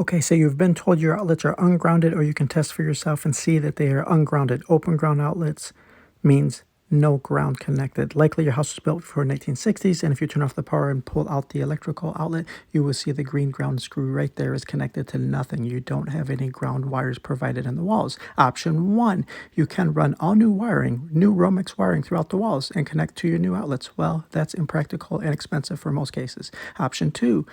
Okay, so you've been told your outlets are ungrounded, or you can test for yourself and see that they are ungrounded. Open ground outlets means no ground connected. Likely your house was built before 1960s, and if you turn off the power and pull out the electrical outlet, you will see the green ground screw right there is connected to nothing. You don't have any ground wires provided in the walls. Option 1, you can run all new wiring, new Romex wiring throughout the walls and connect to your new outlets. Well, that's impractical and expensive for most cases. Option 2,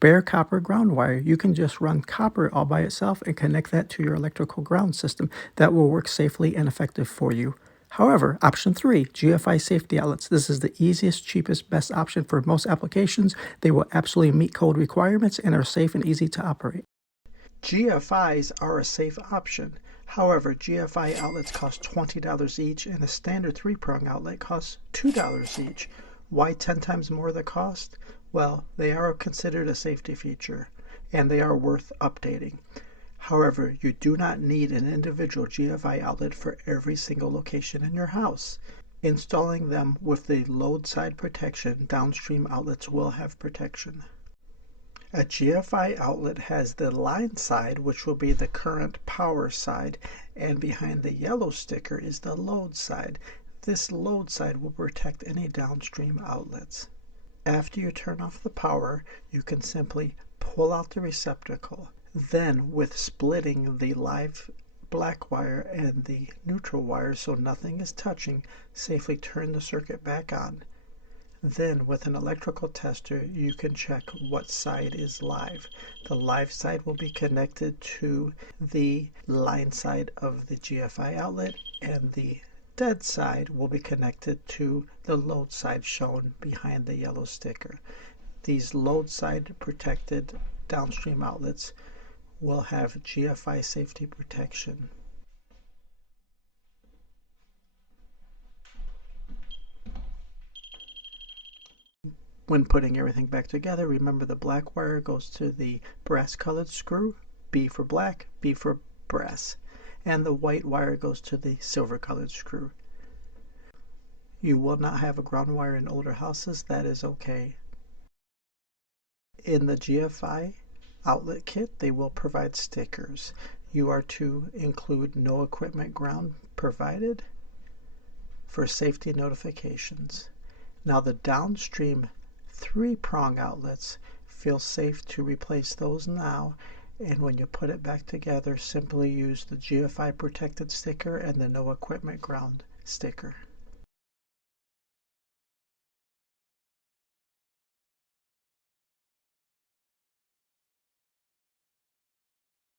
bare copper ground wire. You can just run copper all by itself and connect that to your electrical ground system. That will work safely and effective for you. However, option 3, GFI safety outlets. This is the easiest, cheapest, best option for most applications. They will absolutely meet code requirements and are safe and easy to operate. GFIs are a safe option. However, GFI outlets cost $20 each, and a standard 3-prong outlet costs $2 each. Why 10 times more the cost? Well, they are considered a safety feature, and they are worth updating. However, you do not need an individual GFI outlet for every single location in your house. Installing them with the load side protection, downstream outlets will have protection. A GFI outlet has the line side, which will be the current power side, and behind the yellow sticker is the load side. This load side will protect any downstream outlets. After you turn off the power, you can simply pull out the receptacle. Then, with splitting the live black wire and the neutral wire so nothing is touching, safely turn the circuit back on. Then, with an electrical tester, you can check what side is live. The live side will be connected to the line side of the GFI outlet, and the dead side will be connected to the load side shown behind the yellow sticker. These load side protected downstream outlets will have GFI safety protection. When putting everything back together, remember the black wire goes to the brass colored screw, B for black, B for brass, and the white wire goes to the silver colored screw. You will not have a ground wire in older houses, that is okay. In the GFI outlet kit, they will provide stickers. You are to include no equipment ground provided for safety notifications. Now the downstream 3-prong outlets, feel safe to replace those now, and when you put it back together, simply use the GFI protected sticker and the no equipment ground sticker.